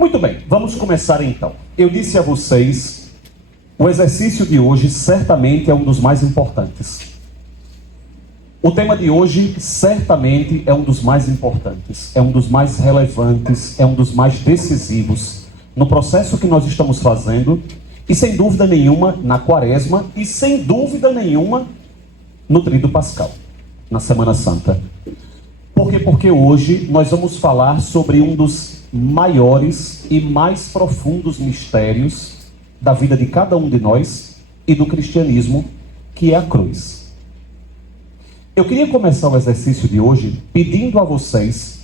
Muito bem, vamos começar então. Eu disse a vocês, o exercício de hoje certamente é um dos mais importantes. O tema de hoje certamente é um dos mais importantes, é um dos mais relevantes, é um dos mais decisivos no processo que nós estamos fazendo e sem dúvida nenhuma na Quaresma e sem dúvida nenhuma no Tríduo Pascal, na Semana Santa. Por quê? Porque hoje nós vamos falar sobre um dos maiores e mais profundos mistérios da vida de cada um de nós e do cristianismo, que é a cruz. Eu queria começar o exercício de hoje pedindo a vocês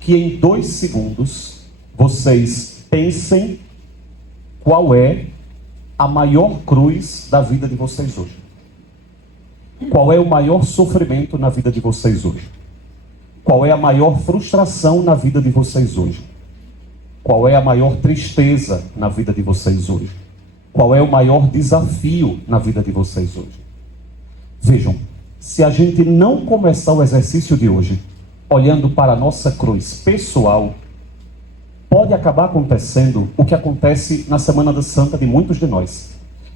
que em 2 segundos vocês pensem qual é a maior cruz da vida de vocês hoje. Qual é o maior sofrimento na vida de vocês hoje? Qual é a maior frustração na vida de vocês hoje? Qual é a maior tristeza na vida de vocês hoje? Qual é o maior desafio na vida de vocês hoje? Vejam, se a gente não começar o exercício de hoje olhando para a nossa cruz pessoal, pode acabar acontecendo o que acontece na Semana Santa de muitos de nós.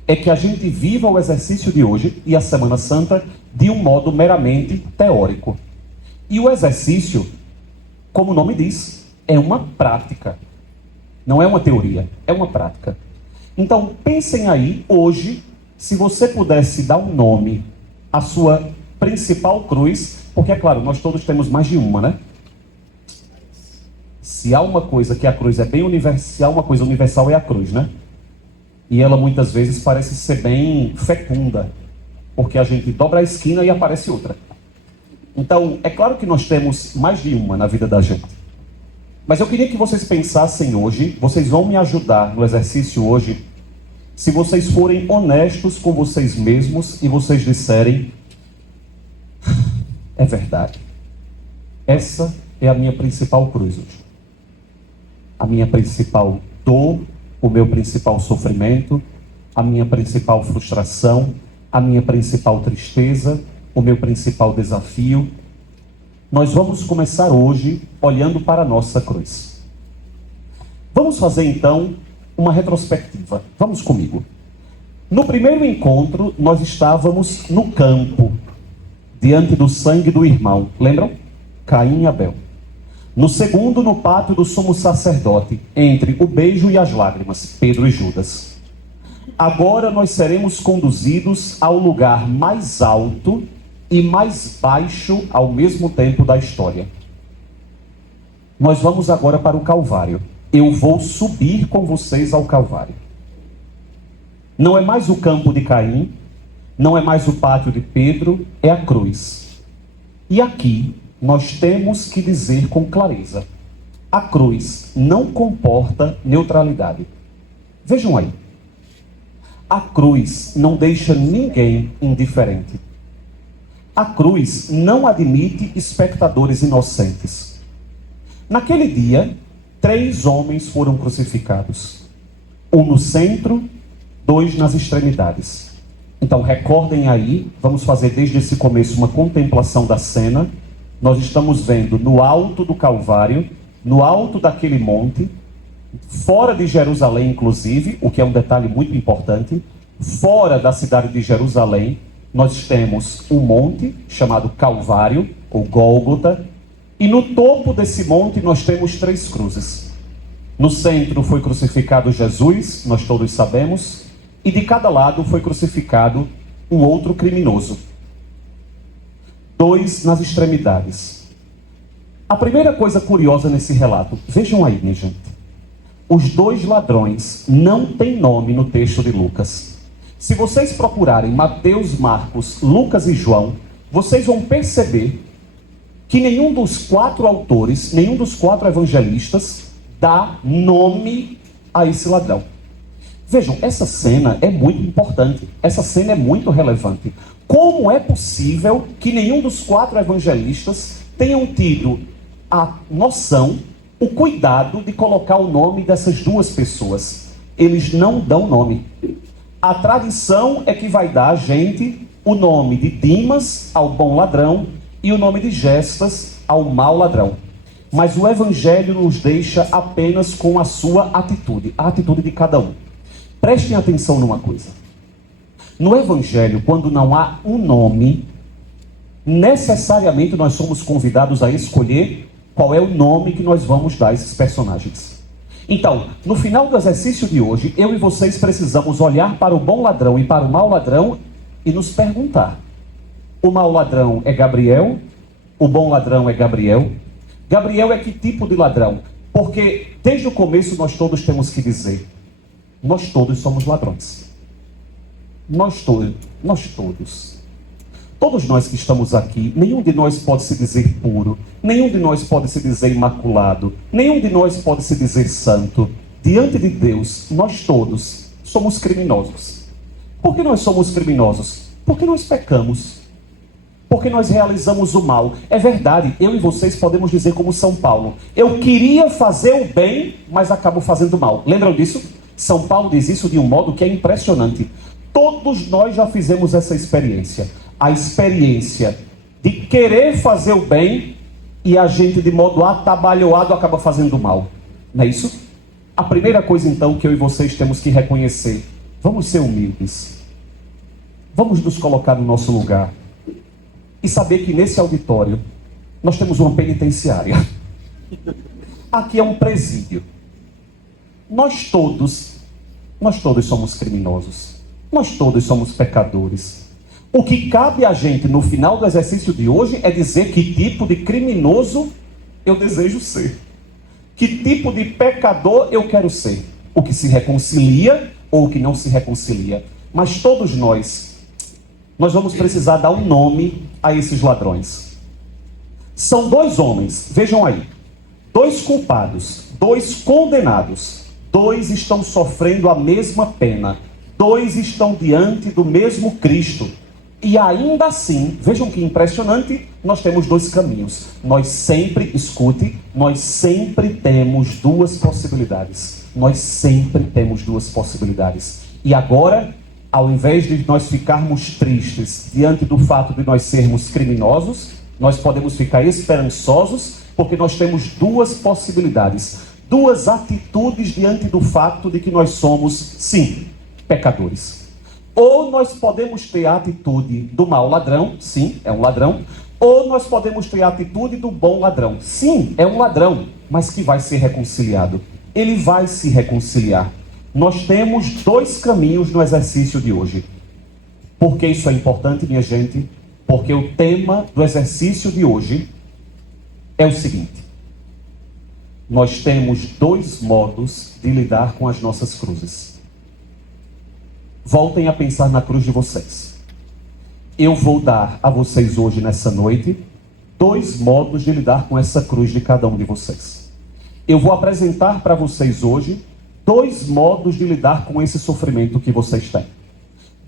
É que a gente viva o exercício de hoje e a Semana Santa de um modo meramente teórico. E o exercício, como o nome diz, é uma prática. Não é uma teoria, é uma prática. Então, pensem aí, hoje, se você pudesse dar um nome à sua principal cruz, porque, é claro, nós todos temos mais de uma, né? Se há uma coisa que a cruz é bem universal, uma coisa universal é a cruz, né? E ela muitas vezes parece ser bem fecunda, porque a gente dobra a esquina e aparece outra. Então, é claro que nós temos mais de uma na vida da gente. Mas eu queria que vocês pensassem hoje, vocês vão me ajudar no exercício hoje, se vocês forem honestos com vocês mesmos e vocês disserem: é verdade, essa é a minha principal cruz hoje. A minha principal dor, o meu principal sofrimento, a minha principal frustração, a minha principal tristeza, o meu principal desafio. Nós vamos começar hoje olhando para a nossa cruz. Vamos fazer então uma retrospectiva. Vamos comigo. No primeiro encontro, nós estávamos no campo, diante do sangue do irmão. Lembram? Caim e Abel. No segundo, no pátio do sumo sacerdote, entre o beijo e as lágrimas, Pedro e Judas. Agora nós seremos conduzidos ao lugar mais alto e mais baixo ao mesmo tempo da história. Nós vamos agora para o Calvário. Eu vou subir com vocês ao Calvário. Não é mais o campo de Caim, não é mais o pátio de Pedro, é a cruz. E aqui nós temos que dizer com clareza: a cruz não comporta neutralidade. Vejam aí. A cruz não deixa ninguém indiferente. A cruz não admite espectadores inocentes. Naquele dia, 3 homens foram crucificados. Um no centro, 2 nas extremidades. Então recordem aí, vamos fazer desde esse começo uma contemplação da cena. Nós estamos vendo no alto do Calvário, no alto daquele monte, fora de Jerusalém inclusive, o que é um detalhe muito importante, fora da cidade de Jerusalém, nós temos um monte chamado Calvário, ou Gólgota, e no topo desse monte nós temos 3 cruzes. No centro foi crucificado Jesus, nós todos sabemos, e de cada lado foi crucificado um outro criminoso. 2 nas extremidades. A primeira coisa curiosa nesse relato, vejam aí, minha gente. Os 2 ladrões não têm nome no texto de Lucas. Se vocês procurarem Mateus, Marcos, Lucas e João, vocês vão perceber que nenhum dos 4 autores, nenhum dos 4 evangelistas dá nome a esse ladrão. Vejam, essa cena é muito importante, essa cena é muito relevante. Como é possível que nenhum dos 4 evangelistas tenham tido a noção, o cuidado de colocar o nome dessas 2 pessoas? Eles não dão nome. A tradição é que vai dar a gente o nome de Dimas ao bom ladrão e o nome de Gestas ao mau ladrão. Mas o Evangelho nos deixa apenas com a sua atitude, a atitude de cada um. Prestem atenção numa coisa. No Evangelho, quando não há um nome, necessariamente nós somos convidados a escolher qual é o nome que nós vamos dar a esses personagens. Então, no final do exercício de hoje, eu e vocês precisamos olhar para o bom ladrão e para o mau ladrão e nos perguntar: o mau ladrão é Gabriel? O bom ladrão é Gabriel? Gabriel é que tipo de ladrão? Porque desde o começo nós todos temos que dizer: nós todos somos ladrões. Nós todos. Todos nós que estamos aqui, nenhum de nós pode se dizer puro, nenhum de nós pode se dizer imaculado, nenhum de nós pode se dizer santo. Diante de Deus, nós todos somos criminosos. Por que nós somos criminosos? Porque nós pecamos. Porque nós realizamos o mal. É verdade, eu e vocês podemos dizer como São Paulo: eu queria fazer o bem, mas acabo fazendo o mal. Lembram disso? São Paulo diz isso de um modo que é impressionante. Todos nós já fizemos essa experiência. A experiência de querer fazer o bem e a gente, de modo atabalhoado, acaba fazendo o mal. Não é isso? A primeira coisa, então, que eu e vocês temos que reconhecer: vamos ser humildes. Vamos nos colocar no nosso lugar. E saber que nesse auditório nós temos uma penitenciária. Aqui é um presídio. Nós todos somos criminosos. Nós todos somos pecadores. O que cabe a gente no final do exercício de hoje é dizer que tipo de criminoso eu desejo ser. Que tipo de pecador eu quero ser. O que se reconcilia ou o que não se reconcilia. Mas todos nós vamos precisar dar um nome a esses ladrões. São dois homens, vejam aí. Dois culpados, dois condenados. Dois estão sofrendo a mesma pena. Dois estão diante do mesmo Cristo. E ainda assim, vejam que impressionante, nós temos dois caminhos. Nós sempre temos duas possibilidades. Nós sempre temos duas possibilidades. E agora, ao invés de nós ficarmos tristes diante do fato de nós sermos criminosos, nós podemos ficar esperançosos, porque nós temos duas possibilidades. Duas atitudes diante do fato de que nós somos, sim, pecadores. Ou nós podemos ter a atitude do mau ladrão, sim, é um ladrão. Ou nós podemos ter a atitude do bom ladrão. Sim, é um ladrão, mas que vai ser reconciliado. Ele vai se reconciliar. Nós temos dois caminhos no exercício de hoje. Por que isso é importante, minha gente? Porque o tema do exercício de hoje é o seguinte: nós temos dois modos de lidar com as nossas cruzes. Voltem a pensar na cruz de vocês. Eu vou dar a vocês hoje, nessa noite, dois modos de lidar com essa cruz de cada um de vocês. Eu vou apresentar para vocês hoje dois modos de lidar com esse sofrimento que vocês têm.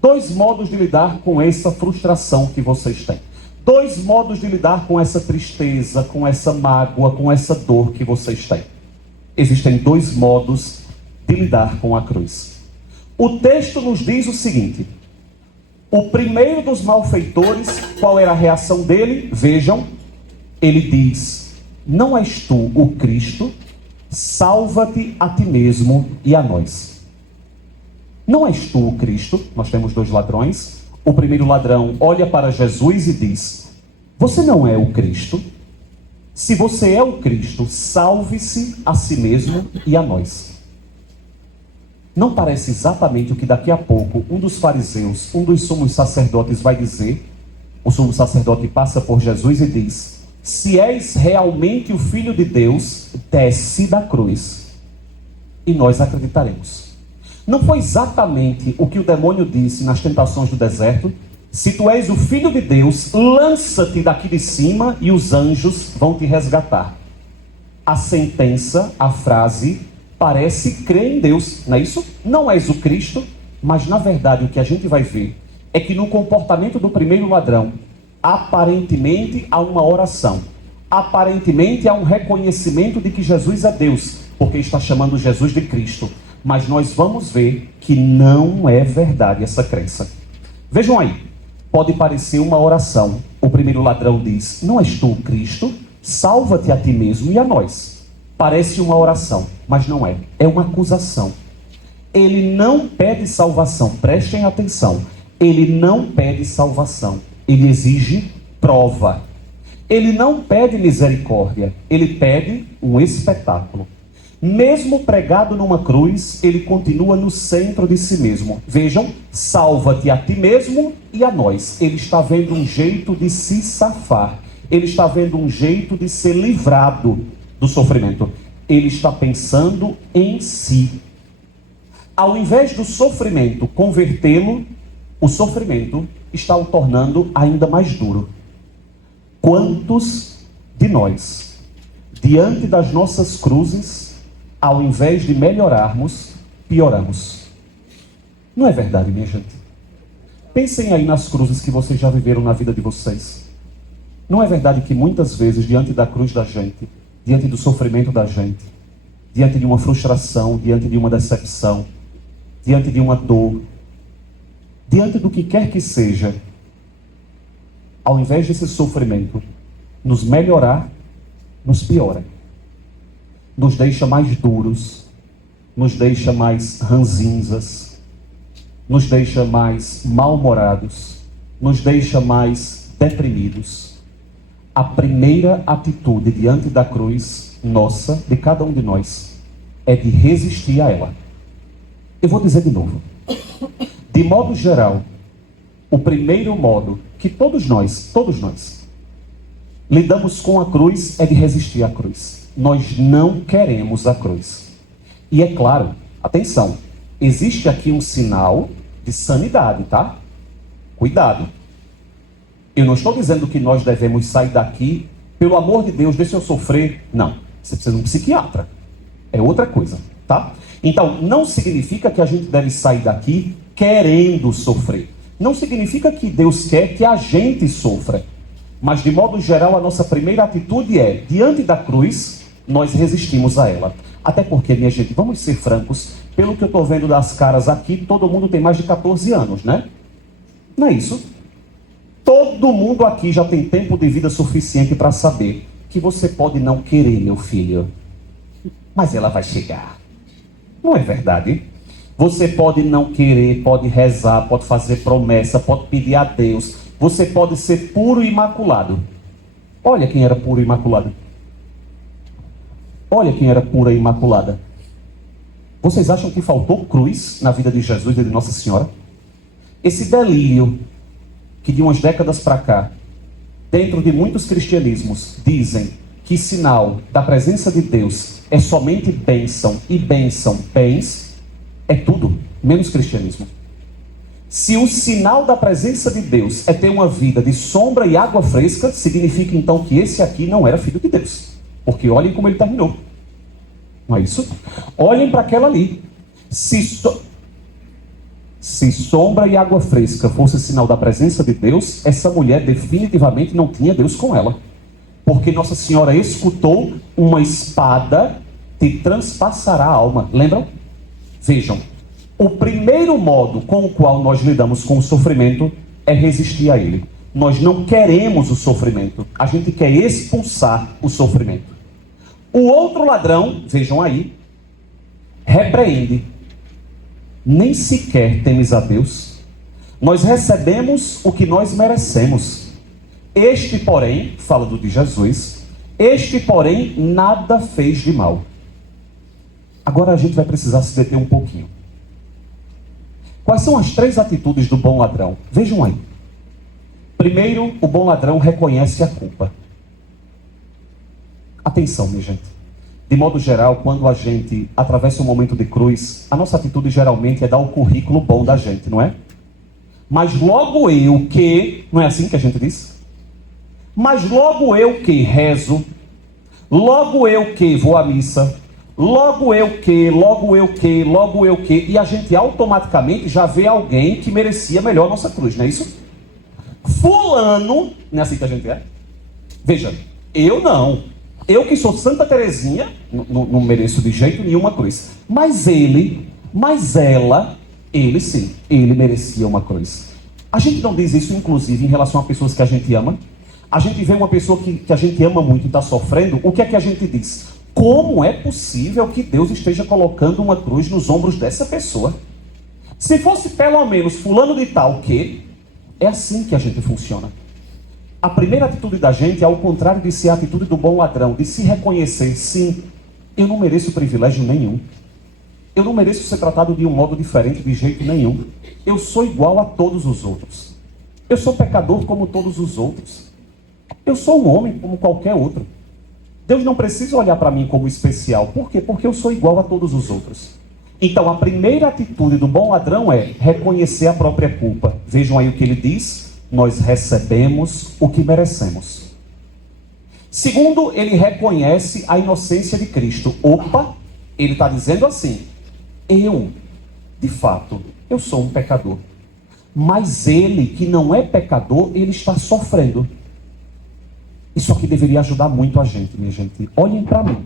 Dois modos de lidar com essa frustração que vocês têm. Dois modos de lidar com essa tristeza, com essa mágoa, com essa dor que vocês têm. Existem dois modos de lidar com a cruz. O texto nos diz o seguinte: o primeiro dos malfeitores, qual era a reação dele? Vejam, ele diz: não és tu o Cristo? Salva-te a ti mesmo e a nós. Não és tu o Cristo? Nós temos dois ladrões. O primeiro ladrão olha para Jesus e diz: você não é o Cristo? Se você é o Cristo, salve-se a si mesmo e a nós. Não parece exatamente o que daqui a pouco um dos fariseus, um dos sumos sacerdotes vai dizer? O sumo sacerdote passa por Jesus e diz: se és realmente o Filho de Deus, desce da cruz e nós acreditaremos. Não foi exatamente o que o demônio disse nas tentações do deserto? Se tu és o Filho de Deus, lança-te daqui de cima e os anjos vão te resgatar. A sentença, a frase, parece crer em Deus, não é isso? Não és o Cristo, mas na verdade o que a gente vai ver é que no comportamento do primeiro ladrão, aparentemente há uma oração. Aparentemente há um reconhecimento de que Jesus é Deus, porque está chamando Jesus de Cristo. Mas nós vamos ver que não é verdade essa crença. Vejam aí, pode parecer uma oração. O primeiro ladrão diz: não és tu o Cristo? Salva-te a ti mesmo e a nós. Parece uma oração, mas não é. É uma acusação. Ele não pede salvação, prestem atenção. Ele não pede salvação, ele exige prova. Ele não pede misericórdia, ele pede um espetáculo. Mesmo pregado numa cruz, ele continua no centro de si mesmo. Vejam, salva-te a ti mesmo e a nós. Ele está vendo um jeito de se safar. Ele está vendo um jeito de ser livrado do sofrimento. Ele está pensando em si. Ao invés do sofrimento convertê-lo, o sofrimento está o tornando ainda mais duro. Quantos de nós, diante das nossas cruzes, ao invés de melhorarmos, pioramos? Não é verdade, minha gente? Pensem aí nas cruzes que vocês já viveram na vida de vocês. Não é verdade que muitas vezes, diante da cruz da gente, diante do sofrimento da gente, diante de uma frustração, diante de uma decepção, diante de uma dor, diante do que quer que seja, ao invés desse sofrimento nos melhorar, nos piora. Nos deixa mais duros, nos deixa mais ranzinzas, nos deixa mais mal-humorados, nos deixa mais deprimidos. A primeira atitude diante da cruz nossa, de cada um de nós, é de resistir a ela. Eu vou dizer de novo. De modo geral, o primeiro modo que todos nós lidamos com a cruz é de resistir à cruz. Nós não queremos a cruz. E é claro, atenção, existe aqui um sinal de sanidade, tá? Cuidado. Eu não estou dizendo que nós devemos sair daqui, pelo amor de Deus, deixa eu sofrer. Não, você precisa de um psiquiatra. É outra coisa, tá? Então, não significa que a gente deve sair daqui querendo sofrer. Não significa que Deus quer que a gente sofra. Mas, de modo geral, a nossa primeira atitude é, diante da cruz, nós resistimos a ela. Até porque, minha gente, vamos ser francos, pelo que eu estou vendo das caras aqui, todo mundo tem mais de 14 anos, né? Não é isso? Todo mundo aqui já tem tempo de vida suficiente para saber que você pode não querer, meu filho, mas ela vai chegar. Não é verdade? Você pode não querer, pode rezar, pode fazer promessa, pode pedir a Deus. Você pode ser puro e imaculado. Olha quem era puro e imaculado. Olha quem era pura e imaculada. Vocês acham que faltou cruz na vida de Jesus e de Nossa Senhora? Esse delírio que de umas décadas para cá, dentro de muitos cristianismos, dizem que sinal da presença de Deus é somente bênção e bênção, bens, é tudo, menos cristianismo. Se o sinal da presença de Deus é ter uma vida de sombra e água fresca, significa então que esse aqui não era filho de Deus. Porque olhem como ele terminou. Não é isso? Olhem para aquela ali. Se sombra e água fresca fosse sinal da presença de Deus, essa mulher definitivamente não tinha Deus com ela. Porque Nossa Senhora escutou: uma espada te transpassará a alma. Lembram? Vejam, o primeiro modo com o qual nós lidamos com o sofrimento é resistir a ele. Nós não queremos o sofrimento, a gente quer expulsar o sofrimento. O outro ladrão, vejam aí, repreende. Nem sequer temes a Deus. Nós recebemos o que nós merecemos. Este, porém, falando de Jesus, este, porém, nada fez de mal. Agora a gente vai precisar se deter um pouquinho. Quais são as 3 atitudes do bom ladrão? Vejam aí. Primeiro, o bom ladrão reconhece a culpa. Atenção, minha gente. De modo geral, quando a gente atravessa um momento de cruz, a nossa atitude geralmente é dar o currículo bom da gente, não é? Mas logo eu que... Não é assim que a gente diz? Mas logo eu que rezo, logo eu que vou à missa, logo eu que, e a gente automaticamente já vê alguém que merecia melhor a nossa cruz, não é isso? Fulano, não é assim que a gente é? Veja, eu não. Eu que sou Santa Terezinha, não mereço de jeito nenhum uma cruz. Mas ele, mas ela, ele sim, ele merecia uma cruz. A gente não diz isso, inclusive, em relação a pessoas que a gente ama. a gente vê uma pessoa que a gente ama muito e está sofrendo, o que é que a gente diz? Como é possível que Deus esteja colocando uma cruz nos ombros dessa pessoa? Se fosse pelo menos fulano de tal que... É assim que a gente funciona. A primeira atitude da gente é ao contrário de ser a atitude do bom ladrão, de se reconhecer, sim, eu não mereço privilégio nenhum. Eu não mereço ser tratado de um modo diferente de jeito nenhum. Eu sou igual a todos os outros. Eu sou pecador como todos os outros. Eu sou um homem como qualquer outro. Deus não precisa olhar para mim como especial. Por quê? Porque eu sou igual a todos os outros. Então, a primeira atitude do bom ladrão é reconhecer a própria culpa. Vejam aí o que ele diz. Nós recebemos o que merecemos. Segundo, ele reconhece a inocência de Cristo. Opa, ele está dizendo assim, eu, de fato, eu sou um pecador. Mas ele, que não é pecador, ele está sofrendo. Isso aqui deveria ajudar muito a gente, minha gente. Olhem para mim.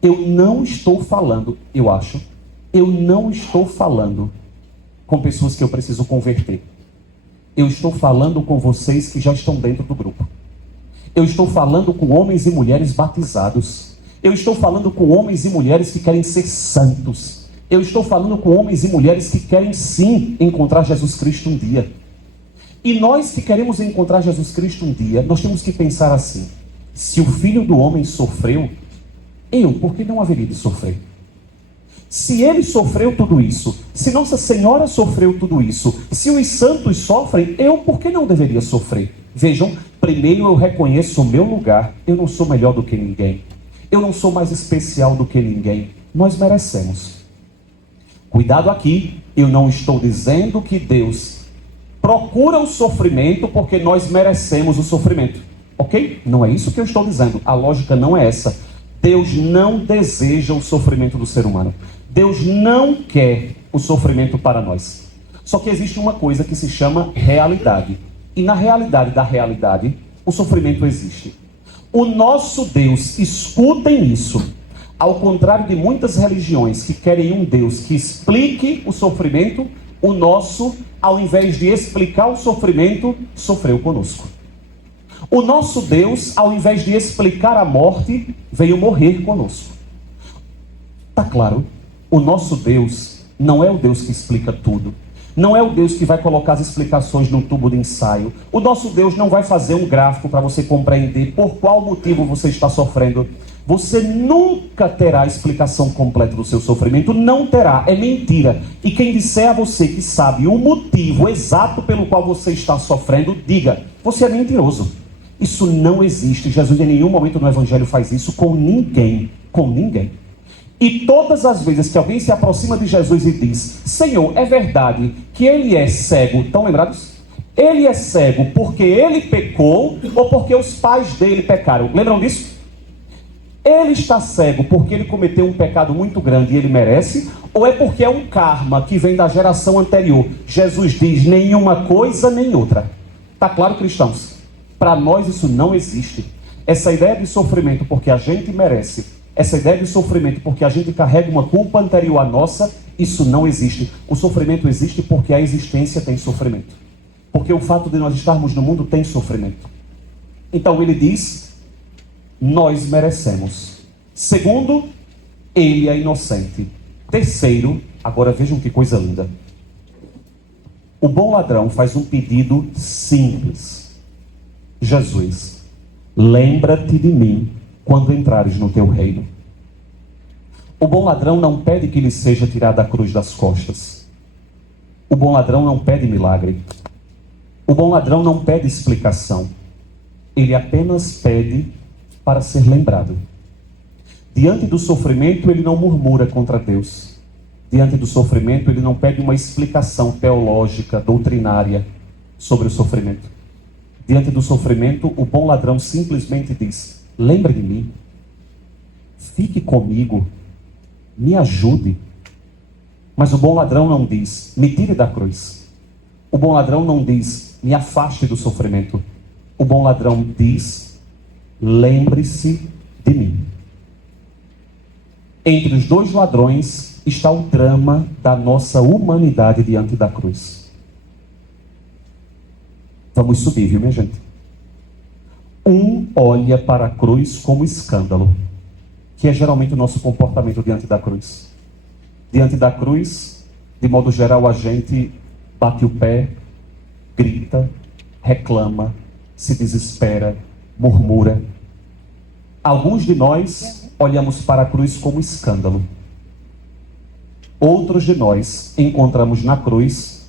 Eu não estou falando, eu não estou falando com pessoas que eu preciso converter. Eu estou falando com vocês que já estão dentro do grupo. Eu estou falando com homens e mulheres batizados. Eu estou falando com homens e mulheres que querem ser santos. Eu estou falando com homens e mulheres que querem sim encontrar Jesus Cristo um dia. E nós que queremos encontrar Jesus Cristo um dia, nós temos que pensar assim: se o Filho do Homem sofreu, eu, por que não haveria de sofrer? Se ele sofreu tudo isso, se Nossa Senhora sofreu tudo isso, se os santos sofrem, eu, por que não deveria sofrer? Vejam, primeiro eu reconheço o meu lugar. Eu não sou melhor do que ninguém. Eu não sou mais especial do que ninguém. Nós merecemos. Cuidado aqui, eu não estou dizendo que Deus procura o sofrimento porque nós merecemos o sofrimento. Ok? Não é isso que eu estou dizendo. A lógica não é essa. Deus não deseja o sofrimento do ser humano. Deus não quer o sofrimento para nós. Só que existe uma coisa que se chama realidade. E na realidade da realidade, o sofrimento existe. O nosso Deus, escutem isso, ao contrário de muitas religiões que querem um Deus que explique o sofrimento, o nosso, ao invés de explicar o sofrimento, sofreu conosco. O nosso Deus, ao invés de explicar a morte, veio morrer conosco. Tá claro? O nosso Deus não é o Deus que explica tudo. Não é o Deus que vai colocar as explicações no tubo de ensaio. O nosso Deus não vai fazer um gráfico para você compreender por qual motivo você está sofrendo. Você nunca terá a explicação completa do seu sofrimento. Não terá, é mentira. E quem disser a você que sabe o motivo exato pelo qual você está sofrendo, diga, você é mentiroso. Isso não existe. Jesus em nenhum momento no Evangelho faz isso com ninguém. Com ninguém. E todas as vezes que alguém se aproxima de Jesus e diz, Senhor, é verdade que ele é cego, estão lembrados? Ele é cego porque ele pecou ou porque os pais dele pecaram? Lembram disso? Ele está cego porque ele cometeu um pecado muito grande e ele merece? Ou é porque é um karma que vem da geração anterior? Jesus diz, nenhuma coisa nem outra. Está claro, cristãos? Para nós isso não existe. Essa ideia de sofrimento porque a gente merece, essa ideia de sofrimento porque a gente carrega uma culpa anterior à nossa, isso não existe. O sofrimento existe porque a existência tem sofrimento. Porque o fato de nós estarmos no mundo tem sofrimento. Então ele diz, nós merecemos. Segundo, ele é inocente. Terceiro, agora vejam que coisa linda. O bom ladrão faz um pedido simples. Jesus, lembra-te de mim quando entrares no teu reino. O bom ladrão não pede que lhe seja tirada a cruz das costas. O bom ladrão não pede milagre. O bom ladrão não pede explicação. Ele apenas pede para ser lembrado. Diante do sofrimento, ele não murmura contra Deus. Diante do sofrimento, ele não pede uma explicação teológica, doutrinária sobre o sofrimento. Diante do sofrimento, o bom ladrão simplesmente diz, lembre de mim, fique comigo, me ajude. Mas o bom ladrão não diz, me tire da cruz. O bom ladrão não diz, me afaste do sofrimento. O bom ladrão diz, lembre-se de mim. Entre os dois ladrões está o drama da nossa humanidade diante da cruz. Vamos subir, viu, minha gente? Um olha para a cruz como escândalo, que é geralmente o nosso comportamento diante da cruz. Diante da cruz, de modo geral, a gente bate o pé, grita, reclama, se desespera, murmura. Alguns de nós olhamos para a cruz como escândalo. Outros de nós encontramos na cruz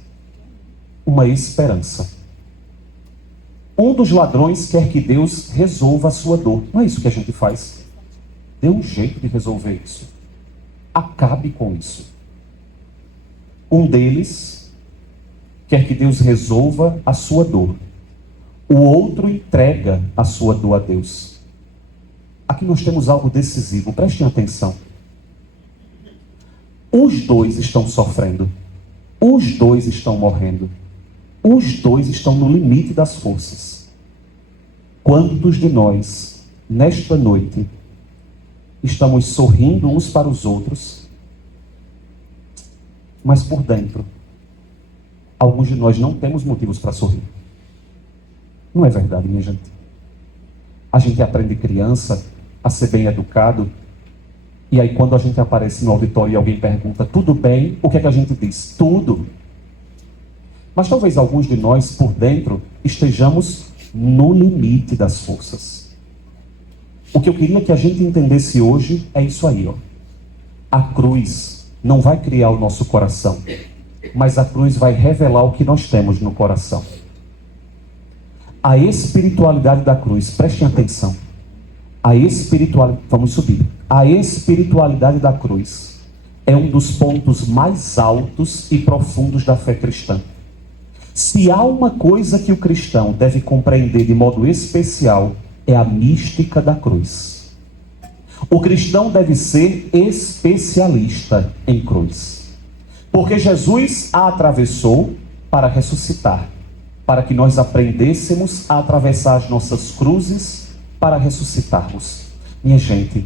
uma esperança. Um dos ladrões quer que Deus resolva a sua dor. Não é isso que a gente faz. Dê um jeito de resolver isso. Acabe com isso. Um deles quer que Deus resolva a sua dor. O outro entrega a sua dor a Deus. Aqui nós temos algo decisivo. Prestem atenção. Os dois estão sofrendo. Os dois estão morrendo. Os dois estão no limite das forças. Quantos de nós, nesta noite, estamos sorrindo uns para os outros, mas por dentro, alguns de nós não temos motivos para sorrir? Não é verdade, minha gente? A gente aprende criança a ser bem educado, e aí quando a gente aparece no auditório e alguém pergunta, tudo bem? O que é que a gente diz? Tudo. Mas talvez alguns de nós, por dentro, estejamos no limite das forças. O que eu queria que a gente entendesse hoje é isso aí, ó. A cruz não vai criar o nosso coração, mas a cruz vai revelar o que nós temos no coração. A espiritualidade da cruz, prestem atenção. Vamos subir. A espiritualidade da cruz é um dos pontos mais altos e profundos da fé cristã. Se há uma coisa que o cristão deve compreender de modo especial, é a mística da cruz. O cristão deve ser especialista em cruz. Porque Jesus a atravessou para ressuscitar, para que nós aprendêssemos a atravessar as nossas cruzes para ressuscitarmos. Minha gente,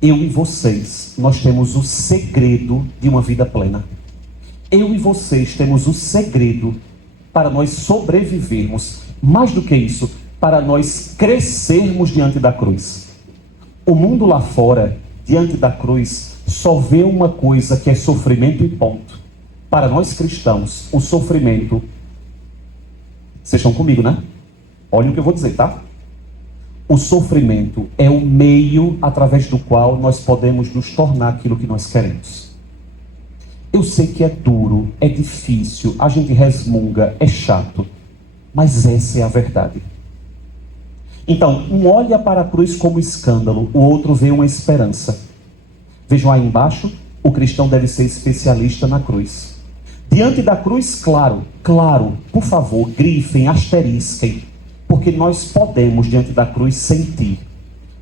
eu e vocês, nós temos o segredo de uma vida plena. Eu e vocês temos o segredo para nós sobrevivermos. Mais do que isso, para nós crescermos diante da cruz. O mundo lá fora, diante da cruz, só vê uma coisa que é sofrimento e ponto. Para nós cristãos, o sofrimento... Vocês estão comigo, né? Olhem o que eu vou dizer, tá? O sofrimento é o meio através do qual nós podemos nos tornar aquilo que nós queremos. Eu sei que é duro, é difícil, a gente resmunga, é chato, mas essa é a verdade. Então, um olha para a cruz como escândalo, o outro vê uma esperança. Vejam aí embaixo, o cristão deve ser especialista na cruz. Diante da cruz, claro, por favor, grifem, asterisquem, porque nós podemos, diante da cruz, sentir.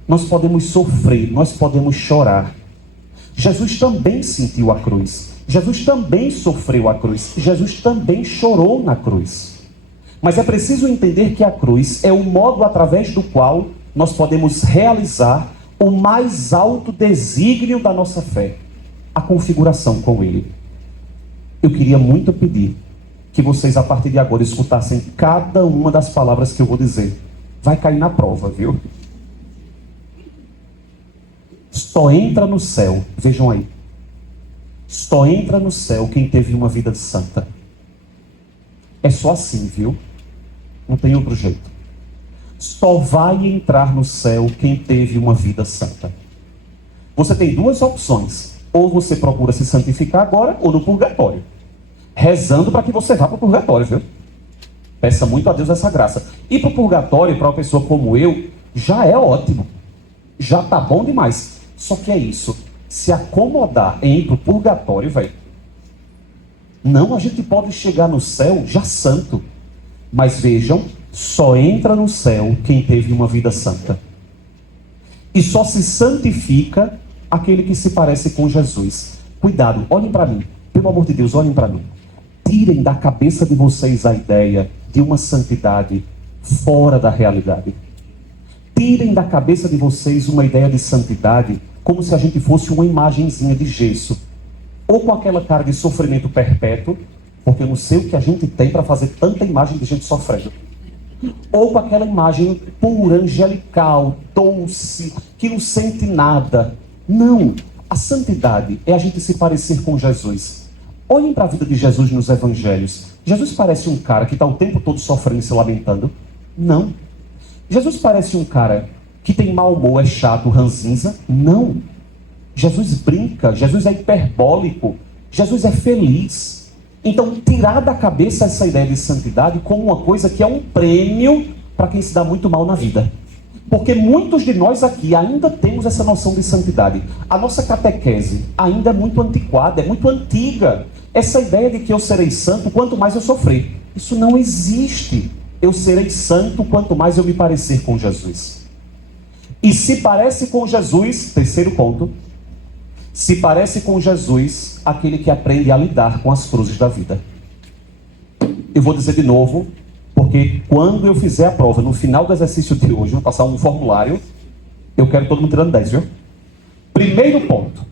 Nós podemos sofrer, nós podemos chorar. Jesus também sentiu a cruz. Jesus também sofreu a cruz. Jesus também chorou na cruz. Mas é preciso entender que a cruz é o modo através do qual nós podemos realizar o mais alto desígnio da nossa fé, a configuração com Ele. Eu queria muito pedir que vocês, a partir de agora, escutassem cada uma das palavras que eu vou dizer. Vai cair na prova, viu? Só entra no céu, vejam aí. Só entra no céu quem teve uma vida santa. É só assim, viu? Não tem outro jeito. Só vai entrar no céu quem teve uma vida santa. Você tem duas opções. Ou você procura se santificar agora, ou no purgatório. Rezando para que você vá para o purgatório, viu? Peça muito a Deus essa graça. Ir para o purgatório, para uma pessoa como eu, já é ótimo. Já tá bom demais. Só que é isso. Se acomodar em ir para o purgatório, velho. Não, a gente pode chegar no céu já santo. Mas vejam, só entra no céu quem teve uma vida santa. E só se santifica aquele que se parece com Jesus. Cuidado, olhem para mim. Pelo amor de Deus, olhem para mim. Tirem da cabeça de vocês a ideia de uma santidade fora da realidade. Tirem da cabeça de vocês uma ideia de santidade como se a gente fosse uma imagenzinha de gesso. Ou com aquela cara de sofrimento perpétuo, porque eu não sei o que a gente tem para fazer tanta imagem de gente sofrendo. ou com aquela imagem pura, angelical, doce, que não sente nada. Não, a santidade é a gente se parecer com Jesus. Olhem para a vida de Jesus nos evangelhos. Jesus parece um cara que está o tempo todo sofrendo e se lamentando? Não. Jesus parece um cara que tem mau humor, é chato, ranzinza? Não. Jesus brinca, Jesus é hiperbólico, Jesus é feliz. Então, tirar da cabeça essa ideia de santidade como uma coisa que é um prêmio para quem se dá muito mal na vida. Porque muitos de nós aqui ainda temos essa noção de santidade. A nossa catequese ainda é muito antiquada, é muito antiga. Essa ideia de que eu serei santo quanto mais eu sofrer. Isso não existe. Eu serei santo quanto mais eu me parecer com Jesus. E se parece com Jesus, terceiro ponto, se parece com Jesus aquele que aprende a lidar com as cruzes da vida. Eu vou dizer de novo, porque quando eu fizer a prova, no final do exercício de hoje, eu vou passar um formulário, eu quero todo mundo tirando 10, viu? Primeiro ponto,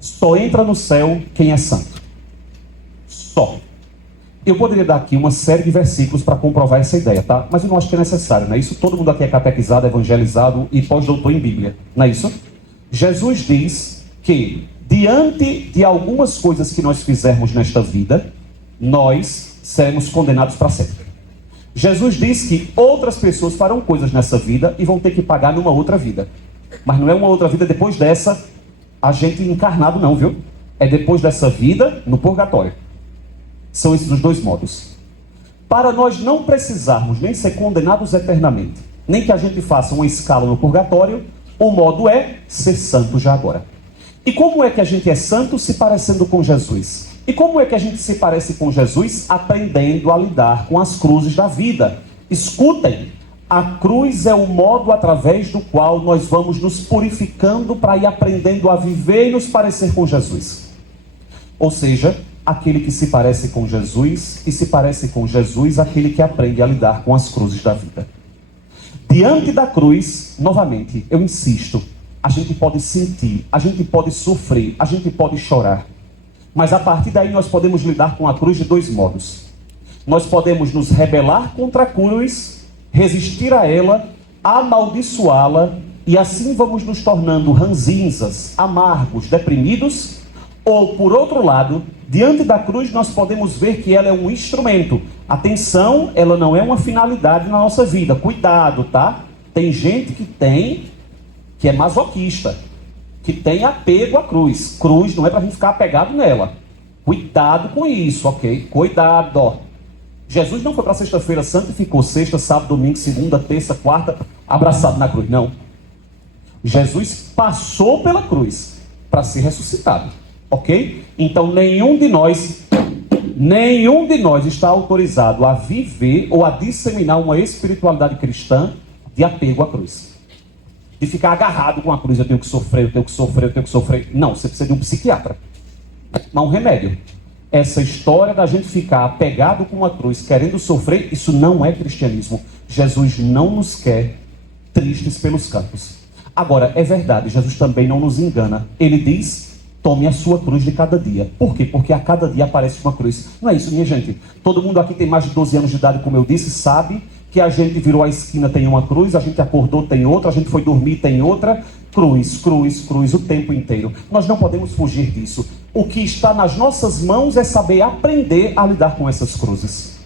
só entra no céu quem é santo. Só. Eu poderia dar aqui uma série de versículos para comprovar essa ideia, tá? Mas eu não acho que é necessário, não é isso? Todo mundo aqui é catequizado, evangelizado e pós-doutor em Bíblia, não é isso? Jesus diz que, diante de algumas coisas que nós fizermos nesta vida, nós seremos condenados para sempre. Jesus diz que outras pessoas farão coisas nessa vida e vão ter que pagar numa outra vida. Mas não é uma outra vida depois dessa, a gente encarnado não, viu? É depois dessa vida, no purgatório. São esses os dois modos. Para nós não precisarmos nem ser condenados eternamente, nem que a gente faça uma escala no purgatório, o modo é ser santo já agora. E como é que a gente é santo se parecendo com Jesus? E como é que a gente se parece com Jesus? Aprendendo a lidar com as cruzes da vida. Escutem, a cruz é o modo através do qual nós vamos nos purificando para ir aprendendo a viver e nos parecer com Jesus. Ou seja, aquele que se parece com Jesus, e se parece com Jesus aquele que aprende a lidar com as cruzes da vida. Diante da cruz, novamente, eu insisto, a gente pode sentir, a gente pode sofrer, a gente pode chorar. Mas a partir daí nós podemos lidar com a cruz de dois modos. Nós podemos nos rebelar contra a cruz, resistir a ela, amaldiçoá-la, e assim vamos nos tornando ranzinzas, amargos, deprimidos. Ou, por outro lado, diante da cruz nós podemos ver que ela é um instrumento. Atenção, ela não é uma finalidade na nossa vida. Cuidado, tá? Tem gente que é masoquista, que tem apego à cruz. Cruz não é para a gente ficar apegado nela. Cuidado com isso, ok? Cuidado. Jesus não foi para sexta-feira santa e ficou sexta, sábado, domingo, segunda, terça, quarta, abraçado na cruz. Não. Jesus passou pela cruz para ser ressuscitado, ok? Então nenhum de nós está autorizado a viver ou a disseminar uma espiritualidade cristã de apego à cruz. De ficar agarrado com a cruz, eu tenho que sofrer, eu tenho que sofrer, eu tenho que sofrer. Não, você precisa de um psiquiatra. Mas um remédio. Essa história da gente ficar apegado com a cruz, querendo sofrer, isso não é cristianismo. Jesus não nos quer tristes pelos cantos. Agora, é verdade, Jesus também não nos engana. Ele diz, tome a sua cruz de cada dia. Por quê? Porque a cada dia aparece uma cruz. Não é isso, minha gente. Todo mundo aqui tem mais de 12 anos de idade, como eu disse, sabe que a gente virou a esquina, tem uma cruz, a gente acordou, tem outra, a gente foi dormir, tem outra. Cruz, cruz, cruz, o tempo inteiro. Nós não podemos fugir disso. O que está nas nossas mãos é saber aprender a lidar com essas cruzes.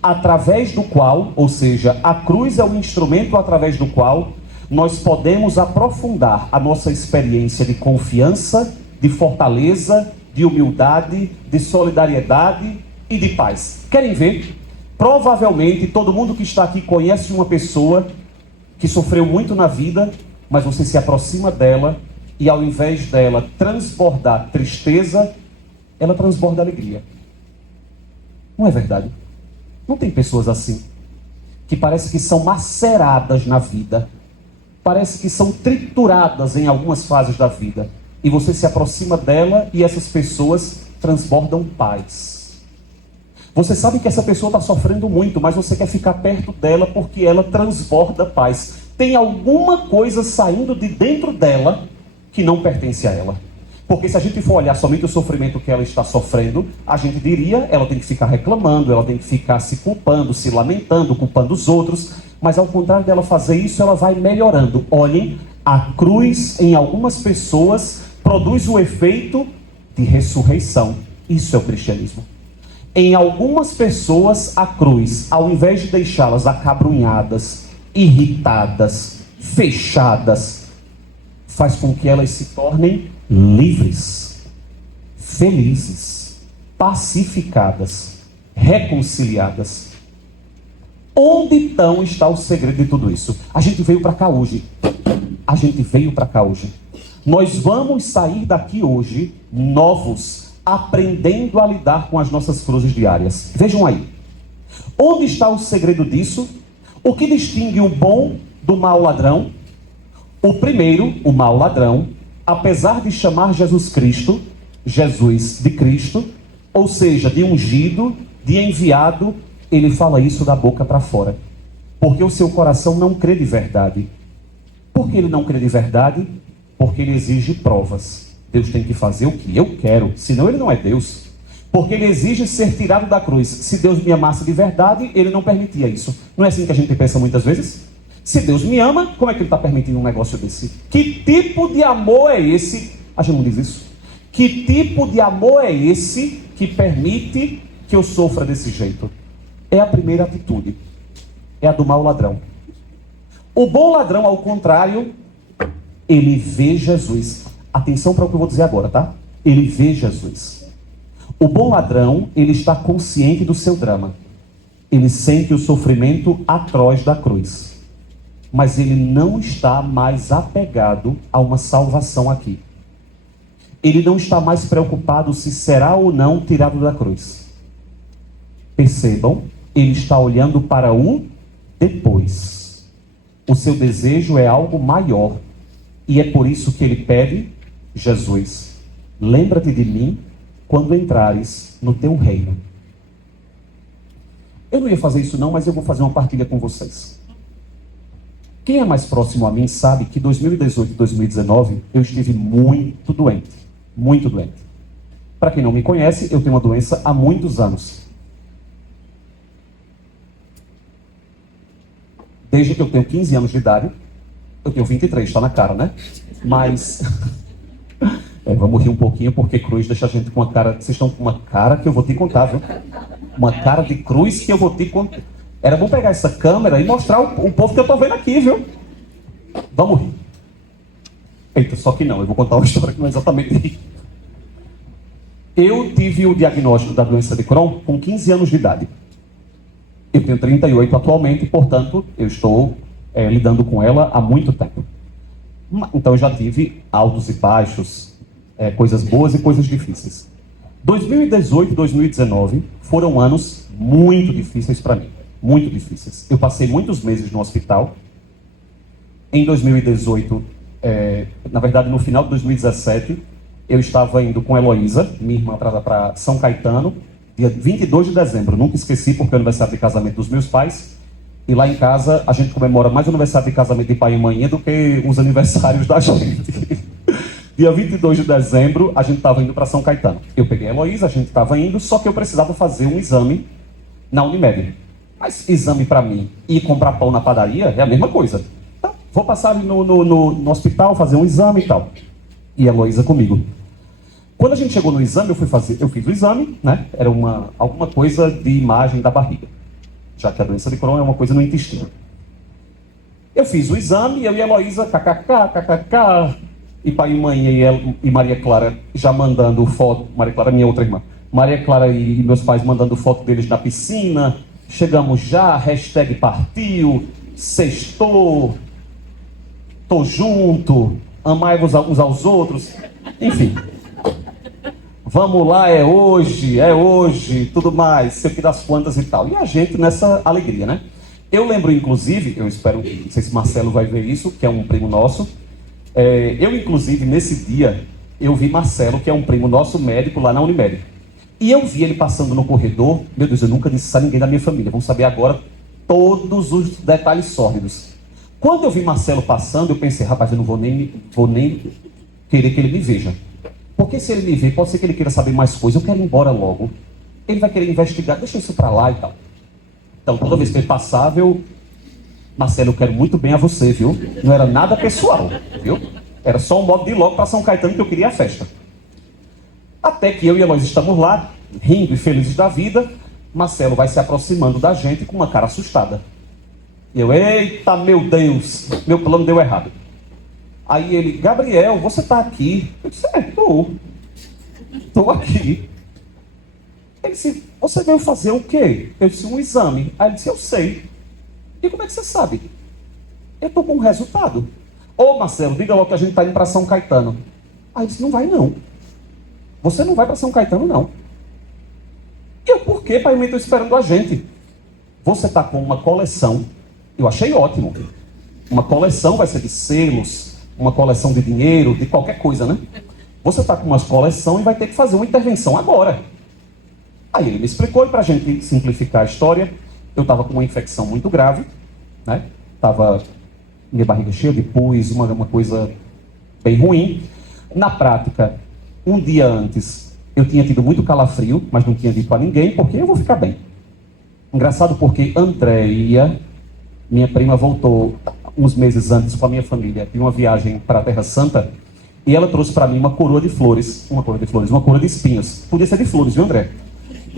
Através do qual, ou seja, a cruz é o instrumento através do qual nós podemos aprofundar a nossa experiência de confiança, de fortaleza, de humildade, de solidariedade e de paz. Querem ver? Provavelmente todo mundo que está aqui conhece uma pessoa que sofreu muito na vida, mas você se aproxima dela e ao invés dela transbordar tristeza, ela transborda alegria. Não é verdade? Não tem pessoas assim, que parece que são maceradas na vida, parece que são trituradas em algumas fases da vida, e você se aproxima dela e essas pessoas transbordam paz. Você sabe que essa pessoa está sofrendo muito, mas você quer ficar perto dela porque ela transborda paz. Tem alguma coisa saindo de dentro dela que não pertence a ela. Porque se a gente for olhar somente o sofrimento que ela está sofrendo, a gente diria, ela tem que ficar reclamando, ela tem que ficar se culpando, se lamentando, culpando os outros. Mas ao contrário dela fazer isso, ela vai melhorando. Olhem, a cruz em algumas pessoas produz o efeito de ressurreição. Isso é o cristianismo. Em algumas pessoas, a cruz, ao invés de deixá-las acabrunhadas, irritadas, fechadas, faz com que elas se tornem livres, felizes, pacificadas, reconciliadas. Onde então está o segredo de tudo isso? A gente veio para cá hoje. A gente veio para cá hoje. Nós vamos sair daqui hoje novos, aprendendo a lidar com as nossas cruzes diárias. Vejam aí. Onde está o segredo disso? O que distingue o bom do mau ladrão? O primeiro, o mau ladrão, apesar de chamar Jesus Cristo, Jesus de Cristo, ou seja, de ungido, de enviado, ele fala isso da boca para fora. Porque o seu coração não crê de verdade. Por que ele não crê de verdade? Porque ele exige provas. Deus tem que fazer o que eu quero, senão ele não é Deus. Porque ele exige ser tirado da cruz. Se Deus me amasse de verdade, ele não permitia isso. Não é assim que a gente pensa muitas vezes? Se Deus me ama, como é que ele está permitindo um negócio desse? Que tipo de amor é esse? A gente não diz isso. Que tipo de amor é esse que permite que eu sofra desse jeito? É a primeira atitude. É a do mau ladrão. O bom ladrão, ao contrário, ele vê Jesus. Atenção para o que eu vou dizer agora, tá? Ele vê Jesus. O bom ladrão, ele está consciente do seu drama. Ele sente o sofrimento atroz da cruz. Mas ele não está mais apegado a uma salvação aqui. Ele não está mais preocupado se será ou não tirado da cruz. Percebam, ele está olhando para o depois. O seu desejo é algo maior. E é por isso que ele pede: Jesus, lembra-te de mim quando entrares no teu reino. Eu não ia fazer isso não, mas eu vou fazer uma partilha com vocês. Quem é mais próximo a mim sabe que 2018 e 2019 eu estive muito doente. Muito doente. Para quem não me conhece, eu tenho uma doença há muitos anos. Desde que eu tenho 15 anos de idade. Eu tenho 23, está na cara, né? Mas... vamos rir um pouquinho, porque cruz deixa a gente com uma cara... Vocês estão com uma cara que eu vou te contar, viu? Uma cara de cruz que eu vou te contar. Era bom pegar essa câmera e mostrar o povo que eu tô vendo aqui, viu? Vamos rir. Eita, só que não, eu vou contar uma história que não é exatamente rir. Eu tive o diagnóstico da doença de Crohn com 15 anos de idade. Eu tenho 38 atualmente, portanto, eu estou lidando com ela há muito tempo. Então, eu já tive altos e baixos, coisas boas e coisas difíceis. 2018 e 2019 foram anos muito difíceis para mim. Muito difíceis. Eu passei muitos meses no hospital. Em 2018, na verdade, no final de 2017, eu estava indo com a Heloísa, minha irmã, para São Caetano, dia 22 de dezembro. Nunca esqueci, porque é o aniversário de casamento dos meus pais. E lá em casa, a gente comemora mais o aniversário de casamento de pai e mãe do que os aniversários da gente. Dia 22 de dezembro, a gente estava indo para São Caetano. Eu peguei a Heloísa, a gente estava indo, só que eu precisava fazer um exame na Unimed. Mas exame para mim e comprar pão na padaria é a mesma coisa. Então, vou passar ali no hospital, fazer um exame e tal. E a Heloísa comigo. Quando a gente chegou no exame, eu fiz o exame, né? Era alguma coisa de imagem da barriga. Já que a doença de Crohn é uma coisa no intestino. Eu fiz o exame, eu e a Heloísa, kkk, e pai e mãe e Maria Clara já mandando foto. Maria Clara, minha outra irmã. Maria Clara e meus pais mandando foto deles na piscina. Chegamos já, hashtag partiu, sextou, tô junto, amai-vos uns aos outros, enfim. Vamos lá, é hoje, tudo mais, sei o que das plantas e tal. E a gente nessa alegria, né? Eu lembro, inclusive, eu espero, não sei se Marcelo vai ver isso, que é um primo nosso. Eu, inclusive, nesse dia, eu vi Marcelo, que é um primo nosso médico lá na Unimed. E eu vi ele passando no corredor. Meu Deus, eu nunca disse isso a ninguém da minha família. Vamos saber agora todos os detalhes sórdidos. Quando eu vi Marcelo passando, eu pensei, rapaz, eu não vou nem querer que ele me veja. Porque se ele me ver, pode ser que ele queira saber mais coisas, eu quero ir embora logo. Ele vai querer investigar, deixa isso pra lá e tal. Então, toda vez que ele passava, Marcelo, eu quero muito bem a você, viu? Não era nada pessoal, viu? Era só um modo de ir logo para São Caetano que eu queria a festa. Até que eu e Eloísa estamos lá, rindo e felizes da vida, Marcelo vai se aproximando da gente com uma cara assustada. E eu, eita, meu Deus, meu plano deu errado. Aí ele, Gabriel, você tá aqui? Eu disse, tô aqui. Ele disse, você veio fazer o quê? Eu disse, um exame. Aí ele disse, eu sei. E como é que você sabe? Eu tô com um resultado. Ô Marcelo, diga logo que a gente tá indo para São Caetano. Aí ele disse, não vai não. Você não vai para São Caetano não. E eu, por quê, pai? Eu estou esperando a gente. Você tá com uma coleção. Eu achei ótimo. Uma coleção vai ser de selos, uma coleção de dinheiro, de qualquer coisa, né? Você tá com uma coleção e vai ter que fazer uma intervenção agora. Aí ele me explicou, e para a gente simplificar a história, eu estava com uma infecção muito grave, né? Tava minha barriga cheia de pus, uma coisa bem ruim. Na prática, um dia antes, eu tinha tido muito calafrio, mas não tinha dito a ninguém, porque eu vou ficar bem. Engraçado porque Andréia, minha prima, voltou uns meses antes com a minha família de uma viagem para a Terra Santa, e ela trouxe para mim uma coroa de flores, uma coroa de espinhos. Podia ser de flores, viu, André?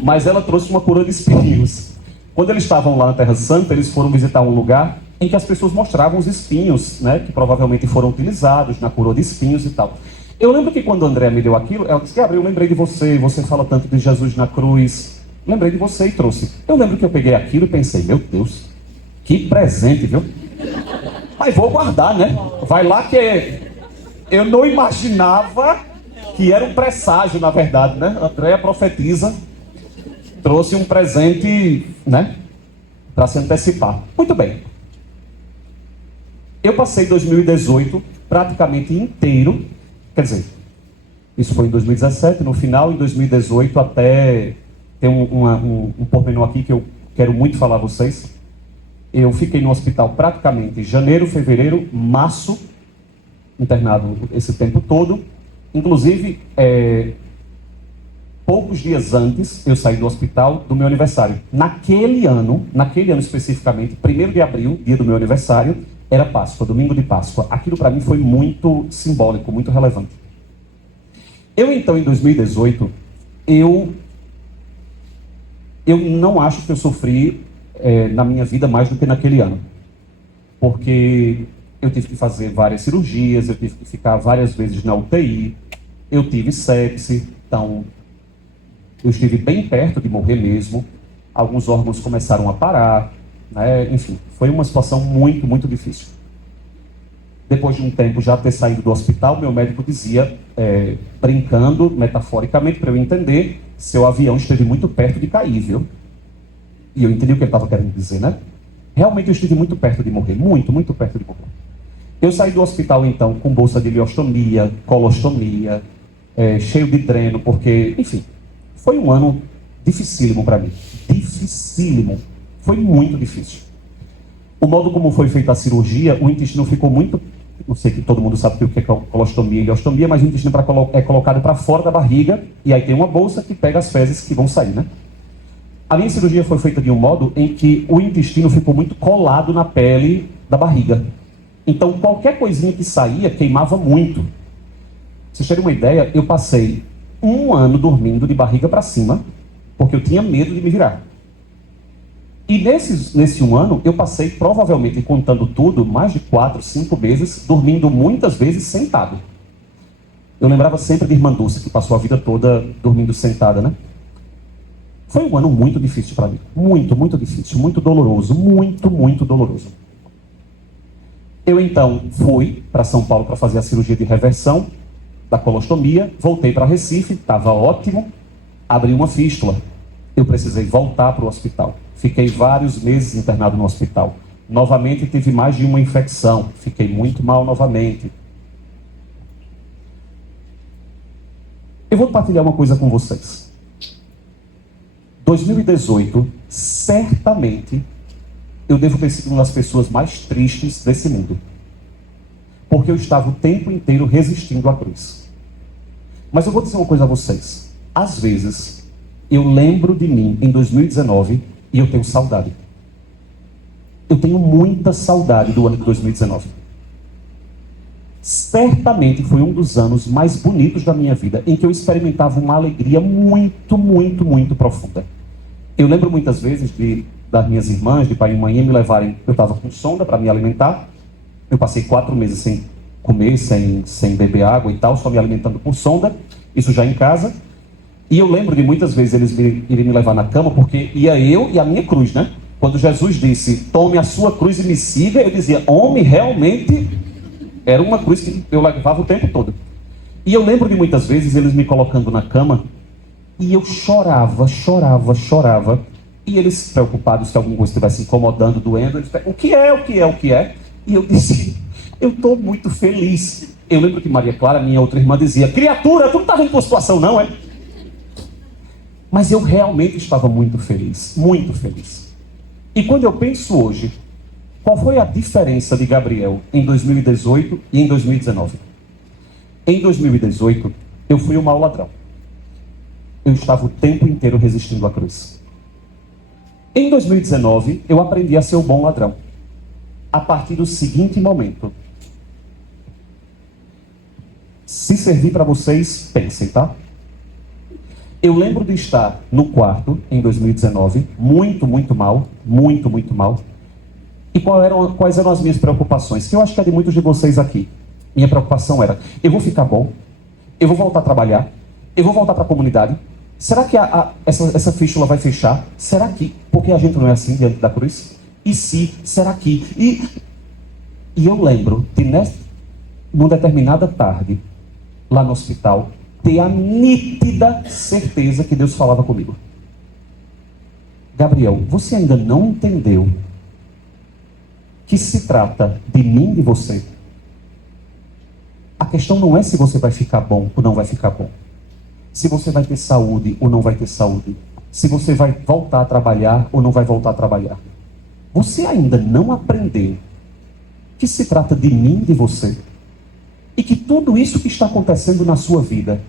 Mas ela trouxe uma coroa de espinhos. Quando eles estavam lá na Terra Santa, eles foram visitar um lugar em que as pessoas mostravam os espinhos, né, que provavelmente foram utilizados na coroa de espinhos e tal. Eu lembro que quando a Andréa me deu aquilo, ela disse, Gabriel, eu lembrei de você, você fala tanto de Jesus na cruz, lembrei de você e trouxe. Eu lembro que eu peguei aquilo e pensei, meu Deus, que presente, viu? Mas vou guardar, né? Vai lá que eu não imaginava que era um presságio, na verdade, né? A Andréa profetiza, trouxe um presente, né? Para se antecipar. Muito bem. Eu passei 2018 praticamente inteiro, quer dizer, isso foi em 2017, no final, em 2018, até tem um pormenor aqui que eu quero muito falar a vocês. Eu fiquei no hospital praticamente janeiro, fevereiro, março, internado esse tempo todo. Inclusive, poucos dias antes, eu saí do hospital do meu aniversário. Naquele ano especificamente, 1º de abril, dia do meu aniversário, era Páscoa, domingo de Páscoa. Aquilo para mim foi muito simbólico, muito relevante. Eu então, em 2018, eu não acho que eu sofri na minha vida mais do que naquele ano. Porque eu tive que fazer várias cirurgias, eu tive que ficar várias vezes na UTI, eu tive sepse, então eu estive bem perto de morrer mesmo, alguns órgãos começaram a parar, né? Enfim, foi uma situação muito, muito difícil. Depois de um tempo já ter saído do hospital, meu médico dizia, brincando, metaforicamente, para eu entender, seu avião esteve muito perto de cair, viu? E eu entendi o que ele estava querendo dizer, né? Realmente eu estive muito perto de morrer, muito, muito perto de morrer. Eu saí do hospital, então, com bolsa de ileostomia, colostomia, cheio de dreno, porque, enfim, foi um ano dificílimo para mim. Dificílimo. Foi muito difícil. O modo como foi feita a cirurgia, o intestino ficou muito... Não sei que todo mundo sabe o que é colostomia e ileostomia, mas o intestino é colocado para fora da barriga, e aí tem uma bolsa que pega as fezes que vão sair, né? A minha cirurgia foi feita de um modo em que o intestino ficou muito colado na pele da barriga. Então, qualquer coisinha que saía queimava muito. Pra vocês terem uma ideia, eu passei um ano dormindo de barriga para cima, porque eu tinha medo de me virar. E nesse um ano, eu passei, provavelmente, contando tudo, mais de 4, 5 meses, dormindo muitas vezes sentado. Eu lembrava sempre de Irmã Dulce, que passou a vida toda dormindo sentada, né? Foi um ano muito difícil para mim. Muito, muito difícil. Muito doloroso. Muito, muito doloroso. Eu, então, fui para São Paulo para fazer a cirurgia de reversão da colostomia. Voltei para Recife. Estava ótimo. Abri uma fístula. Eu precisei voltar para o hospital. Fiquei vários meses internado no hospital. Novamente tive mais de uma infecção. Fiquei muito mal novamente. Eu vou partilhar uma coisa com vocês. 2018, certamente, eu devo ter sido uma das pessoas mais tristes desse mundo. Porque eu estava o tempo inteiro resistindo à cruz. Mas eu vou dizer uma coisa a vocês. Às vezes, eu lembro de mim em 2019 e eu tenho saudade. Eu tenho muita saudade do ano de 2019. Certamente foi um dos anos mais bonitos da minha vida, em que eu experimentava uma alegria muito, muito, muito profunda. Eu lembro muitas vezes das minhas irmãs, de pai e mãe, me levarem. Eu estava com sonda para me alimentar. Eu passei 4 meses sem comer, sem beber água e tal, só me alimentando por sonda, isso já em casa. E eu lembro de muitas vezes eles irem me levar na cama, porque ia eu e a minha cruz, né? Quando Jesus disse, tome a sua cruz e me siga, eu dizia, homem, realmente era uma cruz que eu levava o tempo todo. E eu lembro de muitas vezes eles me colocando na cama, e eu chorava. E eles, preocupados se alguma coisa estivesse incomodando, doendo, eles perguntavam, o que é? E eu disse, eu estou muito feliz. Eu lembro que Maria Clara, minha outra irmã, dizia, criatura, tu não está vendo tua situação não, é? Mas eu realmente estava muito feliz, muito feliz. E quando eu penso hoje, qual foi a diferença de Gabriel em 2018 e em 2019? Em 2018, eu fui um mau ladrão. Eu estava o tempo inteiro resistindo à cruz. Em 2019, eu aprendi a ser o bom ladrão. A partir do seguinte momento. Se servir para vocês, pensem, tá? Eu lembro de estar no quarto, em 2019, muito, muito mal. E quais eram as minhas preocupações? Que eu acho que é de muitos de vocês aqui. Minha preocupação era, eu vou ficar bom? Eu vou voltar a trabalhar? Eu vou voltar para a comunidade? Será que essa fístula vai fechar? Será que? Porque a gente não é assim diante da cruz? E se? Será que? E eu lembro de, numa determinada tarde, lá no hospital, ter a nítida certeza que Deus falava comigo. Gabriel, você ainda não entendeu que se trata de mim e de você? A questão não é se você vai ficar bom ou não vai ficar bom. Se você vai ter saúde ou não vai ter saúde. Se você vai voltar a trabalhar ou não vai voltar a trabalhar. Você ainda não aprendeu que se trata de mim e de você. E que tudo isso que está acontecendo na sua vida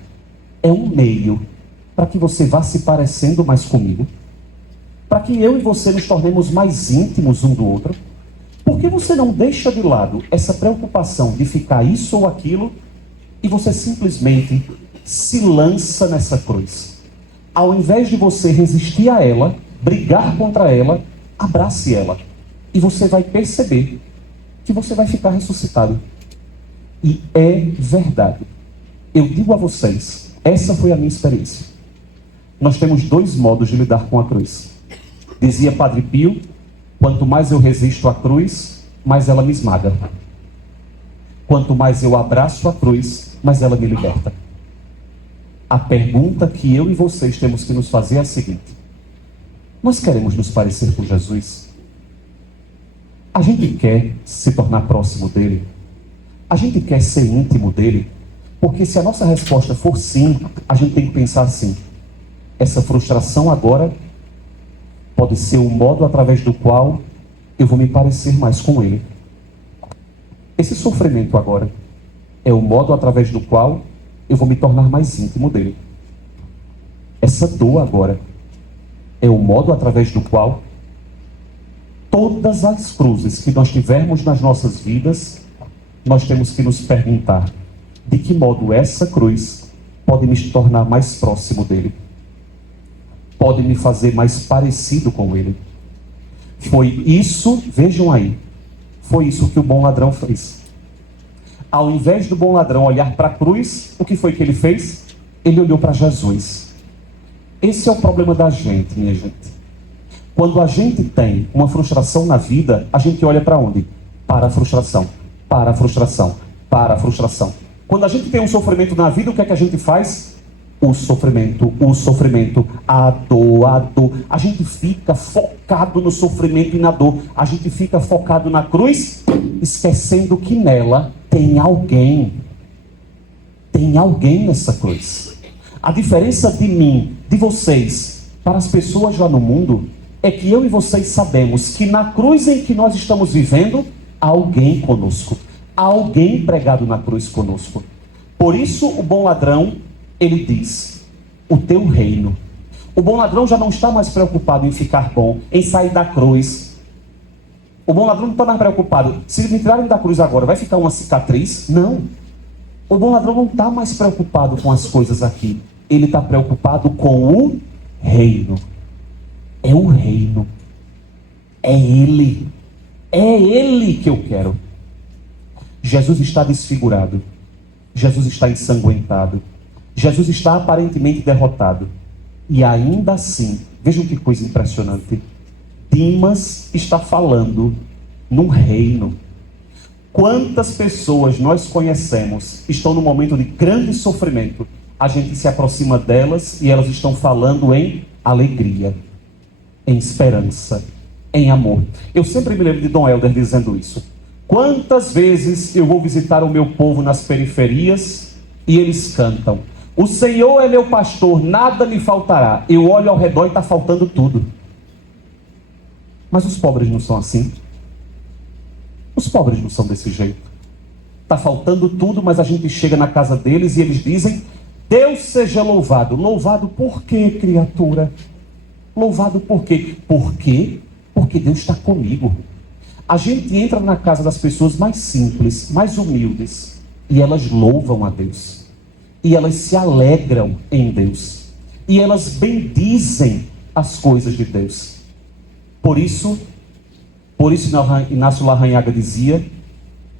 é um meio para que você vá se parecendo mais comigo. Para que eu e você nos tornemos mais íntimos um do outro. Por que você não deixa de lado essa preocupação de ficar isso ou aquilo e você simplesmente se lança nessa cruz? Ao invés de você resistir a ela, brigar contra ela, abrace ela. E você vai perceber que você vai ficar ressuscitado. E é verdade. Eu digo a vocês, essa foi a minha experiência. Nós temos 2 modos de lidar com a cruz. Dizia Padre Pio, quanto mais eu resisto à cruz, mais ela me esmaga. Quanto mais eu abraço a cruz, mais ela me liberta. A pergunta que eu e vocês temos que nos fazer é a seguinte: nós queremos nos parecer com Jesus? A gente quer se tornar próximo dele? A gente quer ser íntimo dele? Porque se a nossa resposta for sim, a gente tem que pensar assim: essa frustração agora pode ser o modo através do qual eu vou me parecer mais com ele. Esse sofrimento agora é o modo através do qual eu vou me tornar mais íntimo dele. Essa dor agora é o modo através do qual todas as cruzes que nós tivermos nas nossas vidas, nós temos que nos perguntar de que modo essa cruz pode me tornar mais próximo dele, pode me fazer mais parecido com ele. Foi isso, vejam aí, foi isso que o bom ladrão fez. Ao invés do bom ladrão olhar para a cruz, o que foi que ele fez? Ele olhou para Jesus. Esse é o problema da gente, minha gente. Quando a gente tem uma frustração na vida, a gente olha para onde? Para a frustração, para a frustração, para a frustração. Quando a gente tem um sofrimento na vida, o que é que a gente faz? O sofrimento, a dor. A gente fica focado no sofrimento e na dor. A gente fica focado na cruz, esquecendo que nela tem alguém. Tem alguém nessa cruz. A diferença de mim, de vocês, para as pessoas lá no mundo, é que eu e vocês sabemos que na cruz em que nós estamos vivendo, há alguém conosco. Há alguém pregado na cruz conosco. Por isso o bom ladrão ele diz: o teu reino. O bom ladrão já não está mais preocupado em ficar bom, em sair da cruz. O bom ladrão não está mais preocupado. Se me tirarem da cruz agora, vai ficar uma cicatriz? Não. O bom ladrão não está mais preocupado com as coisas aqui. Ele está preocupado com o reino. É o reino. É Ele. É Ele que eu quero. Jesus está desfigurado. Jesus está ensanguentado. Jesus está aparentemente derrotado. E ainda assim, vejam que coisa impressionante. Dimas está falando num reino. Quantas pessoas nós conhecemos estão num momento de grande sofrimento? A gente se aproxima delas e elas estão falando em alegria, em esperança, em amor. Eu sempre me lembro de Dom Helder dizendo isso. Quantas vezes eu vou visitar o meu povo nas periferias e eles cantam: o Senhor é meu pastor, nada me faltará. Eu olho ao redor e está faltando tudo. Mas os pobres não são assim. Os pobres não são desse jeito. Está faltando tudo, mas a gente chega na casa deles e eles dizem: Deus seja louvado. Louvado por quê, criatura? Louvado por quê? Por quê? Porque Deus está comigo. A gente entra na casa das pessoas mais simples, mais humildes, e elas louvam a Deus. E elas se alegram em Deus. E elas bendizem as coisas de Deus. Por isso Inácio Larrañaga dizia: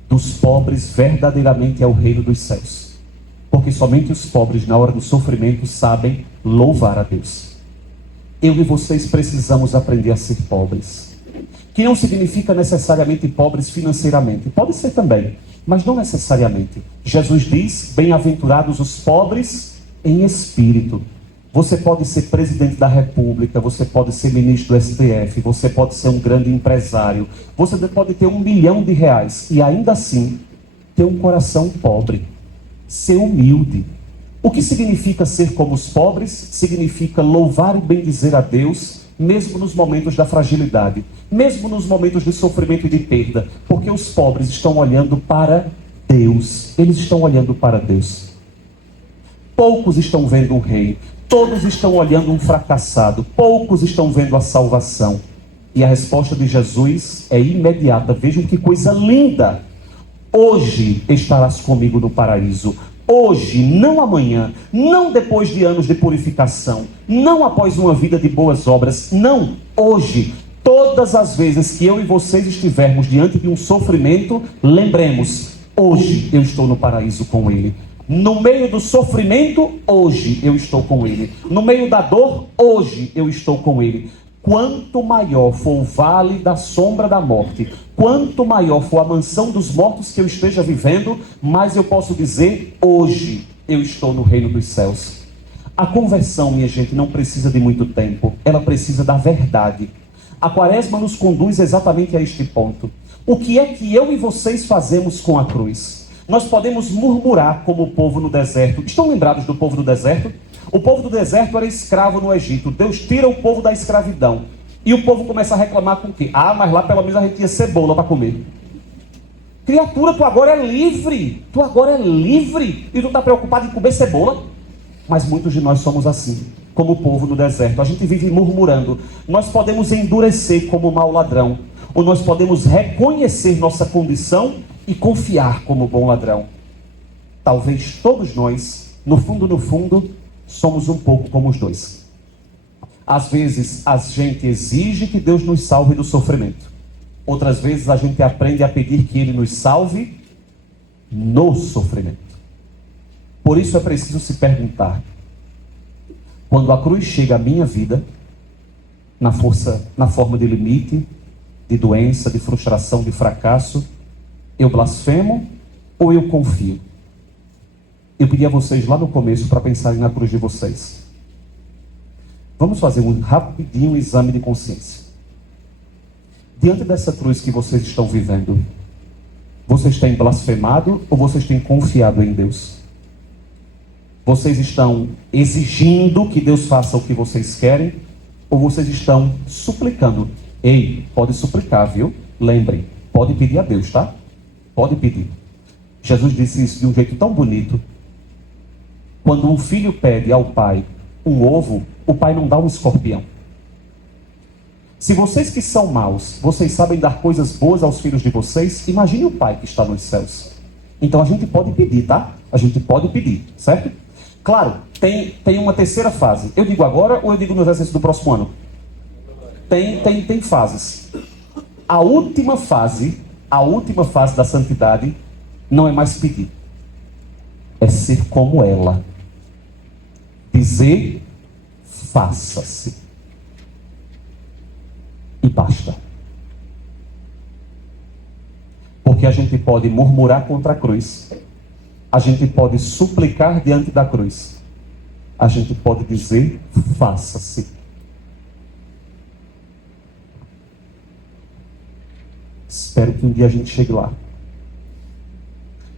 dos pobres verdadeiramente é o reino dos céus. Porque somente os pobres, na hora do sofrimento, sabem louvar a Deus. Eu e vocês precisamos aprender a ser pobres. Que não significa necessariamente pobres financeiramente. Pode ser também, mas não necessariamente. Jesus diz: bem-aventurados os pobres em espírito. Você pode ser presidente da República, você pode ser ministro do STF, você pode ser um grande empresário, você pode ter R$1 milhão e ainda assim ter um coração pobre, ser humilde. O que significa ser como os pobres? Significa louvar e bendizer a Deus, mesmo nos momentos da fragilidade, mesmo nos momentos de sofrimento e de perda, porque os pobres estão olhando para Deus, eles estão olhando para Deus. Poucos estão vendo um rei, todos estão olhando um fracassado, poucos estão vendo a salvação. E a resposta de Jesus é imediata. Vejam que coisa linda: hoje estarás comigo no paraíso. Hoje, não amanhã, não depois de anos de purificação, não após uma vida de boas obras, não, hoje. Todas as vezes que eu e vocês estivermos diante de um sofrimento, lembremos: hoje eu estou no paraíso com Ele. No meio do sofrimento, hoje eu estou com Ele. No meio da dor, hoje eu estou com Ele. Quanto maior for o vale da sombra da morte, quanto maior for a mansão dos mortos que eu esteja vivendo, mais eu posso dizer: hoje eu estou no reino dos céus. A conversão, minha gente, não precisa de muito tempo. Ela precisa da verdade. A Quaresma nos conduz exatamente a este ponto. O que é que eu e vocês fazemos com a cruz? Nós podemos murmurar como o povo no deserto. Estão lembrados do povo do deserto? O povo do deserto era escravo no Egito. Deus tira o povo da escravidão. E o povo começa a reclamar com o quê? Ah, mas lá pelo menos a gente tinha cebola para comer. Criatura, tu agora é livre. Tu agora é livre. E tu está preocupado em comer cebola? Mas muitos de nós somos assim, como o povo do deserto. A gente vive murmurando. Nós podemos endurecer como o mau ladrão, ou nós podemos reconhecer nossa condição e confiar como bom ladrão. Talvez todos nós, no fundo, somos um pouco como os dois. Às vezes a gente exige que Deus nos salve do sofrimento. Outras vezes a gente aprende a pedir que Ele nos salve no sofrimento. Por isso é preciso se perguntar: quando a cruz chega à minha vida, na forma de limite, de doença, de frustração, de fracasso, eu blasfemo ou eu confio? Eu pedi a vocês lá no começo para pensarem na cruz de vocês. Vamos fazer um rapidinho exame de consciência. Diante dessa cruz que vocês estão vivendo, vocês têm blasfemado ou vocês têm confiado em Deus? Vocês estão exigindo que Deus faça o que vocês querem ou vocês estão suplicando? Ei, pode suplicar, viu? Lembrem, pode pedir a Deus, tá? Pode pedir. Jesus disse isso de um jeito tão bonito. Quando um filho pede ao pai um ovo, o pai não dá um escorpião. Se vocês que são maus, vocês sabem dar coisas boas aos filhos de vocês, imagine o pai que está nos céus. Então a gente pode pedir, tá? A gente pode pedir, certo? Claro, tem uma terceira fase. Eu digo agora ou eu digo no exercício do próximo ano? Tem fases. A última fase da santidade não é mais pedir. É ser como ela. Dizer, faça-se. E basta. Porque a gente pode murmurar contra a cruz. A gente pode suplicar diante da cruz. A gente pode dizer, faça-se. Espero que um dia a gente chegue lá.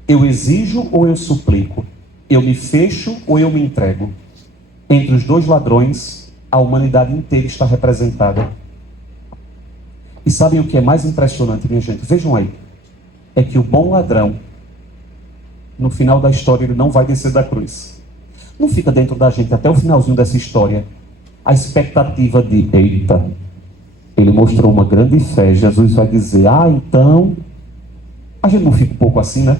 Eu exijo ou eu suplico? Eu me fecho ou eu me entrego? Entre os dois ladrões, a humanidade inteira está representada. E sabem o que é mais impressionante, minha gente? Vejam aí. É que o bom ladrão, no final da história, ele não vai descer da cruz. Não fica dentro da gente, até o finalzinho dessa história, a expectativa de, eita, ele mostrou uma grande fé, Jesus vai dizer, então... A gente não fica um pouco assim, né?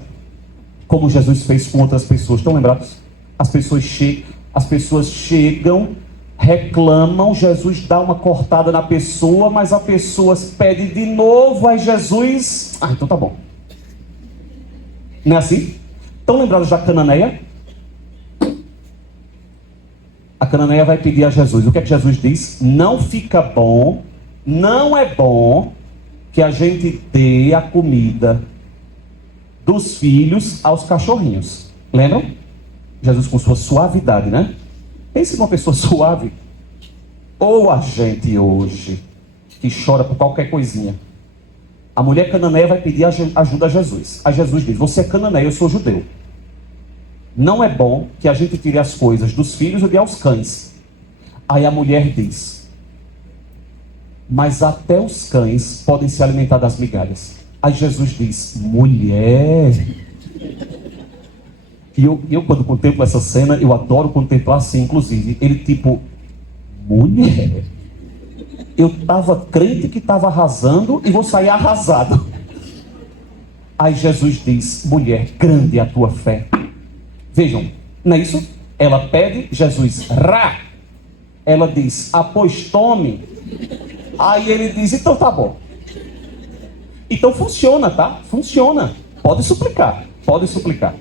Como Jesus fez com outras pessoas, estão lembrados? As pessoas chegam, reclamam, Jesus dá uma cortada na pessoa, mas a pessoa pede de novo, aí Jesus... então tá bom. Não é assim? Estão lembrados da Cananeia? A Cananeia vai pedir a Jesus. O que é que Jesus diz? Não fica bom, não é bom que a gente dê a comida dos filhos aos cachorrinhos. Lembram? Jesus com sua suavidade, né? Pense numa pessoa suave. Ou a gente hoje, que chora por qualquer coisinha. A mulher cananeia vai pedir ajuda a Jesus. Aí Jesus diz, você é cananeia, eu sou judeu. Não é bom que a gente tire as coisas dos filhos e dê aos cães. Aí a mulher diz, mas até os cães podem se alimentar das migalhas. Aí Jesus diz, mulher... E eu quando contemplo essa cena, eu adoro contemplar assim, inclusive. Ele tipo, mulher... Eu estava crente que estava arrasando e vou sair arrasado. Aí Jesus diz, mulher, grande é a tua fé. Vejam, não é isso? Ela pede, Jesus, rá. Ela diz, pois tome. Aí ele diz, então tá bom. Então funciona, tá? Funciona. Pode suplicar, pode suplicar.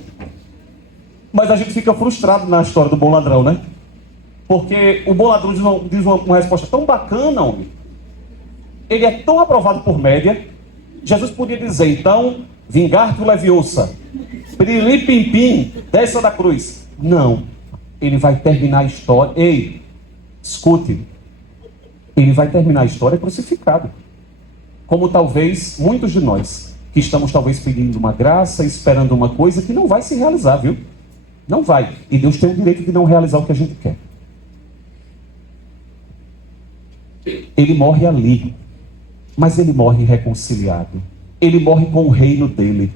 Mas a gente fica frustrado na história do bom ladrão, né? Porque o bom ladrão diz uma resposta tão bacana, homem. Ele é tão aprovado por média. Jesus podia dizer, então, vingar-te leviosa, pirili pim pim, desça da cruz. Não. Ele vai terminar a história. Ei, escute. Ele vai terminar a história crucificado. Como talvez muitos de nós, que estamos talvez pedindo uma graça, esperando uma coisa que não vai se realizar, viu? Não vai. E Deus tem o direito de não realizar o que a gente quer. Ele morre ali, mas ele morre reconciliado. Ele morre com o reino dele.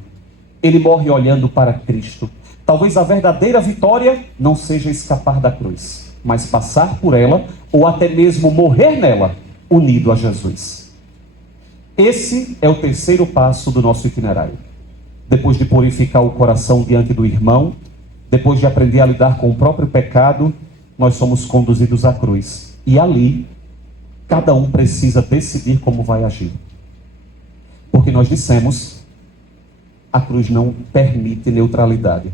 Ele morre olhando para Cristo. Talvez a verdadeira vitória não seja escapar da cruz, mas passar por ela, ou até mesmo morrer nela, unido a Jesus. Esse é o terceiro passo do nosso itinerário. Depois de purificar o coração diante do irmão, depois de aprender a lidar com o próprio pecado, nós somos conduzidos à cruz. E ali, cada um precisa decidir como vai agir. Porque nós dissemos, a cruz não permite neutralidade.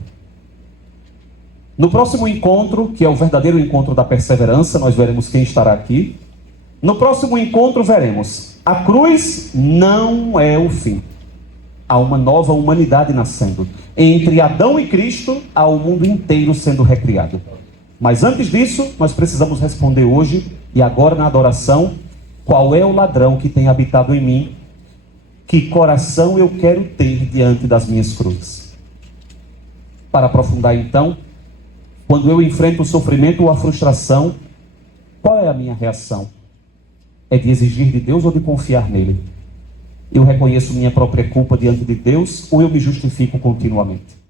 No próximo encontro, que é o verdadeiro encontro da perseverança, nós veremos quem estará aqui. No próximo encontro veremos, a cruz não é o fim. Há uma nova humanidade nascendo. Entre Adão e Cristo, há o mundo inteiro sendo recriado. Mas antes disso, nós precisamos responder hoje, e agora na adoração, qual é o ladrão que tem habitado em mim? Que coração eu quero ter diante das minhas cruzes? Para aprofundar então, quando eu enfrento o sofrimento ou a frustração, qual é a minha reação? É de exigir de Deus ou de confiar nele? Eu reconheço minha própria culpa diante de Deus ou eu me justifico continuamente?